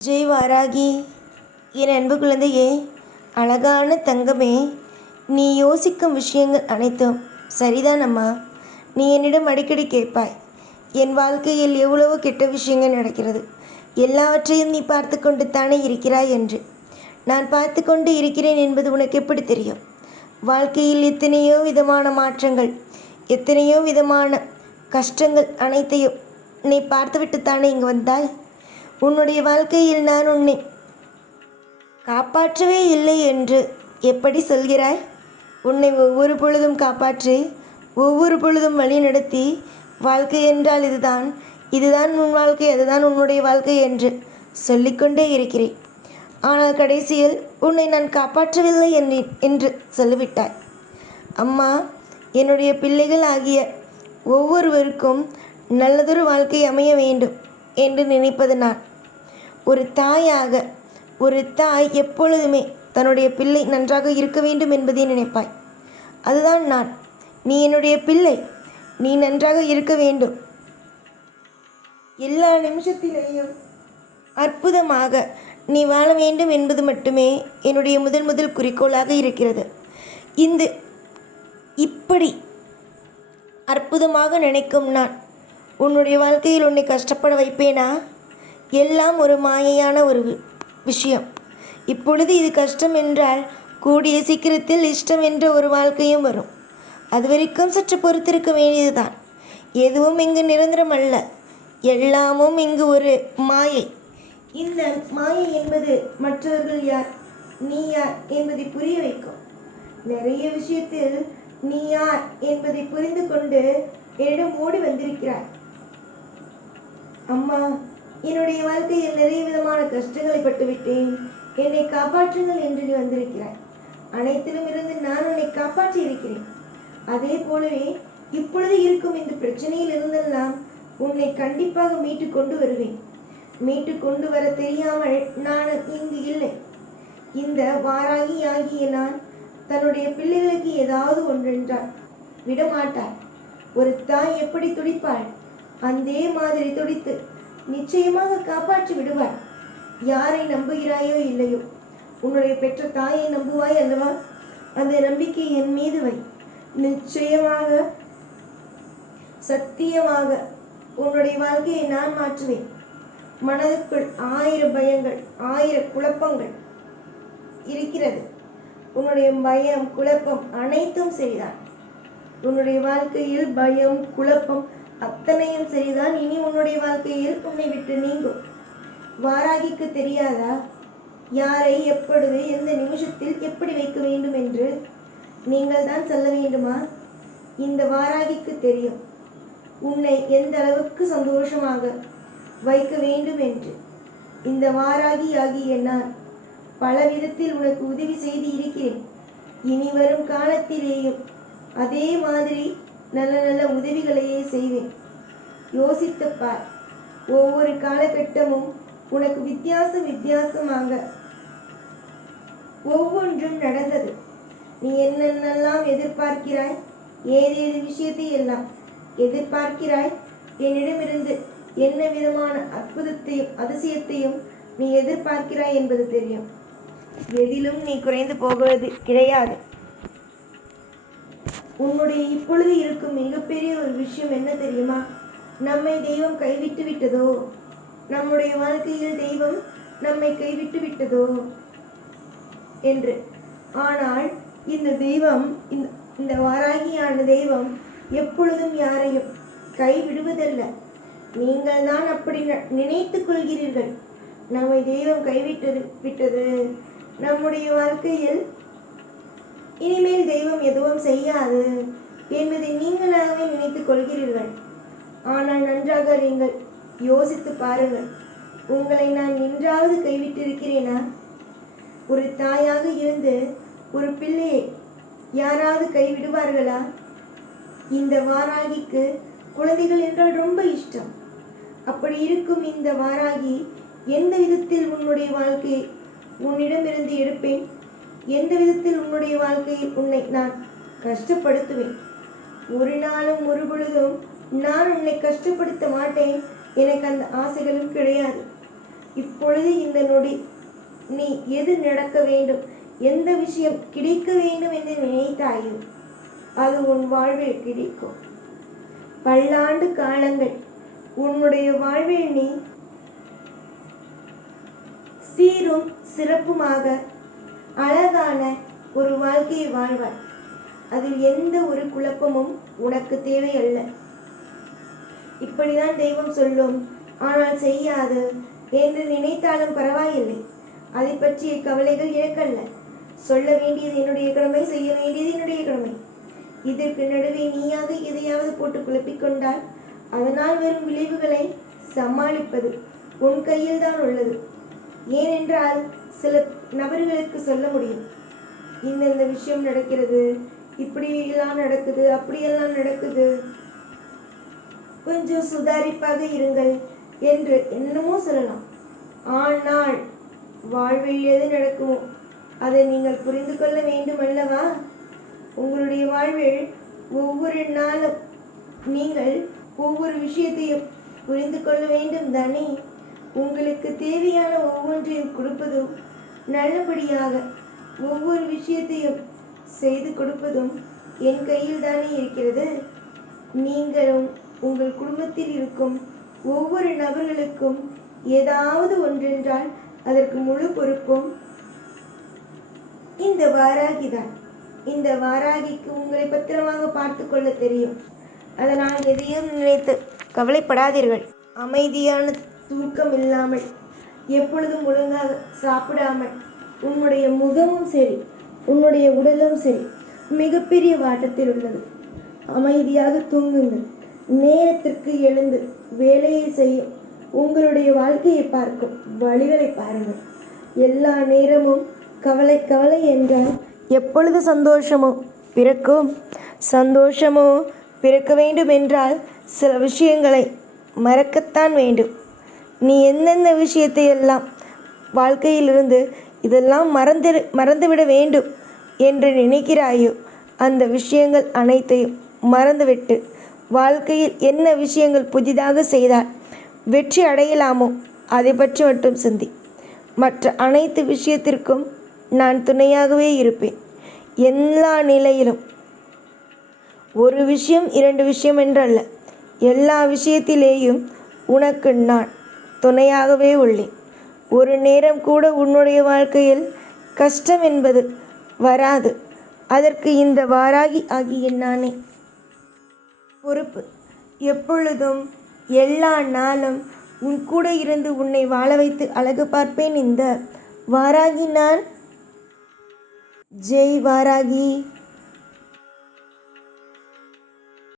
ஜெய் வாராகி என் அன்பு குழந்தையே அழகான தங்கமே நீ யோசிக்கும் விஷயங்கள் அனைத்தும் சரிதான் அம்மா. நீ என்னிடம் அடிக்கடி கேட்பாய் என் வாழ்க்கையில் எவ்வளவோ கெட்ட விஷயங்கள் நடக்கிறது. எல்லாவற்றையும் நீ பார்த்து கொண்டு தானே இருக்கிறாய்? என்று. நான் பார்த்து கொண்டு இருக்கிறேன் என்பது உனக்கு எப்படி தெரியும்? வாழ்க்கையில் எத்தனையோ விதமான மாற்றங்கள் எத்தனையோ விதமான கஷ்டங்கள் அனைத்தையும் நீ பார்த்துவிட்டு தானே இங்கு வந்தாய்? உன்னுடைய வாழ்க்கையில் நான் உன்னை காப்பாற்றவே இல்லை என்று எப்படி சொல்கிறாய்? உன்னை ஒவ்வொரு பொழுதும் காப்பாற்றி ஒவ்வொரு பொழுதும் வழி நடத்தி வாழ்க்கை என்றால் இதுதான் இதுதான் உன் வாழ்க்கை அதுதான் உன்னுடைய வாழ்க்கை என்று சொல்லிக்கொண்டே இருக்கிறேன். ஆனால் கடைசியில் உன்னை நான் காப்பாற்றவில்லை என்று என்று சொல்லிவிட்டாய். அம்மா என்னுடைய பிள்ளைகள் ஆகிய ஒவ்வொருவருக்கும் நல்லதொரு வாழ்க்கை அமைய வேண்டும் என்று நினைப்பது நான். ஒரு தாயாக ஒரு தாய் எப்பொழுதுமே தன்னுடைய பிள்ளை நன்றாக இருக்க வேண்டும் என்பதை நினைப்பாய். அதுதான் நான். நீ என்னுடைய பிள்ளை. நீ நன்றாக இருக்க வேண்டும். எல்லா நிமிஷத்திலேயும் அற்புதமாக நீ வாழ வேண்டும் என்பது மட்டுமே என்னுடைய முதல் முதல் குறிக்கோளாக இருக்கிறது. இந்த இப்படி அற்புதமாக நினைக்கும் நான் உன்னுடைய வாழ்க்கையில் உன்னை கஷ்டப்பட வைப்பேனா? எல்லாம் ஒரு மாயையான ஒரு வி- விஷயம். இப்பொழுது இது கஷ்டம் என்றால் கூடிய சீக்கிரத்தில் இஷ்டம் என்ற ஒரு வாழ்க்கையும் வரும். அது வரைக்கும் சற்று பொறுத்திருக்க வேண்டியதுதான். எதுவும் இங்கு நிரந்தரம் அல்ல. எல்லாமும் இங்கு ஒரு மாயை. இந்த மாயை என்பது மற்றவர்கள் யார்? நீ யார் என்பதை புரிய வைக்கும். நிறைய விஷயத்தில் நீ யார் என்பதை புரிந்து கொண்டு என்னிடம் ஓடி வந்திருக்கிறார் அம்மா என்னுடைய வாழ்க்கையில் நிறைய விதமான கஷ்டங்களை பட்டுவிட்டேன். என்னை காப்பாற்றுங்கள் என்று நீ வந்திருக்கிறாய் அனைத்திலும் இருந்து நான் உன்னை காப்பாற்றி இருக்கிறேன் அதே போலவே இப்பொழுது இருக்கும் இந்த பிரச்சனையில் இருந்தெல்லாம் உன்னை கண்டிப்பாக மீட்டு கொண்டு வருவேன். மீட்டு கொண்டு வர தெரியாமல் நான் இங்கு இல்லை. இந்த வாராகி ஆகிய நான் தன்னுடைய பிள்ளைகளுக்கு ஏதாவது ஒன்றென்றால் விடமாட்டார். ஒரு தாய் எப்படி துடிப்பாள்? அதே மாதிரி துடித்து நிச்சயமாக காப்பாற்றி விடுவார். யாரை நம்புகிறாயோ இல்லையோ உன்னுடைய பெற்ற தாயை நம்புவாய் அல்லவா? அந்த நம்பிக்கை என் மீது வை. நிச்சயமாக சத்தியமாக உன்னுடைய வாழ்க்கையை நான் மாற்றுவேன். மனதுக்குள் ஆயிரம் பயங்கள் ஆயிரம் குழப்பங்கள் இருக்கிறது. உன்னுடைய பயம் குழப்பம் அனைத்தும் சரிதான் உன்னுடைய வாழ்க்கையில் பயம் குழப்பம் அத்தனையும் சரிதான். இனி உன்னுடைய வாழ்க்கையில் உன்னை விட்டு நீங்கும்? வாராகிக்கு தெரியாதா? யாரை எப்பொழுது எந்த நிமிஷத்தில் எப்படி வைக்க வேண்டும் என்று நீங்கள் தான் சொல்ல வேண்டுமா? இந்த வாராகிக்கு தெரியும். உன்னை எந்த அளவுக்கு சந்தோஷமாக வைக்க வேண்டும் என்று. இந்த வாராகி ஆகிய நான் பல விதத்தில் உனக்கு உதவி செய்து இருக்கிறேன். இனி வரும் காலத்திலேயும் அதே மாதிரி நல்ல நல்ல உதவிகளையே செய்வேன். யோசித்து பார் ஒவ்வொரு காலகட்டமும் உனக்கு வித்தியாசம் வித்தியாசமாக ஒவ்வொன்றும் நடந்தது. நீ என்னென்னலாம் எதிர்பார்க்கிறாய்? ஏதேது விஷயத்தை எல்லாம் எதிர்பார்க்கிறாய்? என்னிடமிருந்து என்ன விதமான அற்புதத்தையும் அதிசயத்தையும் நீ எதிர்பார்க்கிறாய் என்பது தெரியும். எதிலும் நீ குறைந்து போவது கிடையாது. உன்னுடைய இப்பொழுது இருக்கும் மிகப்பெரிய ஒரு விஷயம் என்ன தெரியுமா? நம்மை தெய்வம் கைவிட்டு விட்டதோ? நம்முடைய வாழ்க்கையில் தெய்வம் நம்மை கைவிட்டு விட்டதோ? என்று. ஆனால் இந்த தெய்வம் இந்த இந்த வாராகியான தெய்வம் எப்பொழுதும் யாரையும் கைவிடுவதல்ல. நீங்கள் தான் அப்படி ந- கொள்கிறீர்கள். நம்மை தெய்வம் கைவிட்டது விட்டது. நம்முடைய வாழ்க்கையில் இனிமேல் தெய்வம் எதுவும் செய்யாது என்பதை நீங்களாகவே நினைத்துக் கொள்கிறீர்கள். ஆனால் நன்றாக நீங்கள் யோசித்து பாருங்கள். உங்களை நான் என்றாவது கைவிட்டிருக்கிறேனா? ஒரு தாயாக இருந்து ஒரு பிள்ளையை யாராவது கைவிடுவார்களா? இந்த வாராகிக்கு குழந்தைகள் என்றால் ரொம்ப இஷ்டம். அப்படி இருக்கும் இந்த வாராகி எந்த விதத்தில் உன்னுடைய வாழ்க்கையை உன்னிடமிருந்து எடுப்பேன்? எந்த விதத்தில் உன்னுடைய வாழ்க்கையில் உன்னை நான் கஷ்டப்படுத்துவேன்? ஒரு நாளும் ஒரு பொழுதும் நான் உன்னை கஷ்டப்படுத்த மாட்டேன் எனக்கு அந்த ஆசைகளும் கிடையாது. இப்பொழுது இந்த நொடி நீ எது நடக்க வேண்டும்? எந்த விஷயம் கிடைக்க வேண்டும் என்று நினைத்தாயோ அது உன் வாழ்வில் கிடைக்கும். பல்லாண்டு காலங்கள் உன்னுடைய வாழ்வில் நீ சீரும் சிறப்புமாக அழகான ஒரு வாழ்க்கையை வாழ்வாய். அதில் எந்த ஒரு குழப்பமும் உனக்கு தேவையல்ல. இப்படிதான் தெய்வம் சொல்லும் ஆனால் செய்யாது என்று நினைத்தாலும் பரவாயில்லை. அதை பற்றிய கவலைகள் இழக்கல்ல. சொல்ல வேண்டியது என்னுடைய கடமை செய்ய வேண்டியது என்னுடைய கடமை. இதற்கு நடுவே நீயாக எதையாவது போட்டு குழப்பிக் கொண்டால் அதனால் வரும் விளைவுகளை சமாளிப்பது உன் கையில் தான் உள்ளது. ஏனென்றால் சில நபர்களுக்கு சொல்ல முடியும். இந்தந்த விஷயம் நடக்கிறது இப்படியெல்லாம் நடக்குது அப்படியெல்லாம் நடக்குது. கொஞ்சம் சுதாரிப்பாக இருங்கள் என்று என்னமோ சொல்லலாம். ஆனால் வாழ்வில் எது நடக்கும் அதை நீங்கள் புரிந்து கொள்ள வேண்டும் அல்லவா? உங்களுடைய வாழ்வில் ஒவ்வொரு நாளும் நீங்கள் ஒவ்வொரு விஷயத்தையும் புரிந்து கொள்ள வேண்டும் தானே? உங்களுக்கு தேவையான ஒவ்வொன்றையும் கொடுப்பதும் நல்லபடியாக ஒவ்வொரு விஷயத்தையும் செய்து கொடுப்பதும் என் கையில் தானே இருக்கிறது. நீங்களும் உங்கள் குடும்பத்தில் இருக்கும் ஒவ்வொரு நபர்களுக்கும் ஏதாவது ஒன்றென்றால் அதற்கு முழு பொறுப்பும் இந்த வாராகி தான் இந்த வாராகிக்கு உங்களை பத்திரமாக பார்த்து கொள்ள தெரியும். அதனால் எதையும் நினைத்து கவலைப்படாதீர்கள். அமைதியான தூக்கம் இல்லாமல் எப்பொழுதும் ஒழுங்காக சாப்பிடாமல் உன்னுடைய முகமும் சரி உன்னுடைய உடலும் சரி மிகப்பெரிய வாட்டத்தில் உள்ளது. அமைதியாக தூங்குங்கள். நேரத்திற்கு எழுந்து வேலையை செய்யும் உங்களுடைய வாழ்க்கையை பார்க்கும் வழிகளை பாருங்கள். எல்லா நேரமும் கவலை கவலை என்றால் எப்பொழுது சந்தோஷமோ பிறக்கும் சந்தோஷமோ பிறக்க வேண்டும் என்றால் சில விஷயங்களை மறக்கத்தான் வேண்டும். நீ எந்தெந்த விஷயத்தை எல்லாம் வாழ்க்கையிலிருந்து இதெல்லாம் மறந்து மறந்துவிட வேண்டும் என்று நினைக்கிறாயோ அந்த விஷயங்கள் அனைத்தையும் மறந்துவிட்டு வாழ்க்கையில் என்ன விஷயங்கள் புதிதாக செய்தால் வெற்றி அடையலாமோ அதை பற்றி மட்டும் சிந்தி. மற்ற அனைத்து விஷயத்திற்கும் நான் துணையாகவே இருப்பேன். எல்லா நிலையிலும். ஒரு விஷயம் இரண்டு விஷயம் என்றல்ல. எல்லா விஷயத்திலேயும் உனக்கு நான் துணையாகவே உள்ளேன். ஒரு நேரம் கூட உன்னுடைய வாழ்க்கையில் கஷ்டம் என்பது வராது. அதற்கு இந்த வாராகி ஆகிய நானே. பொறுப்பு. எப்பொழுதும் எல்லா நாளும் உன் கூட இருந்து உன்னை வாழ வைத்து அழகு பார்ப்பேன் இந்த வாராகி நான். ஜெய் வாராகி.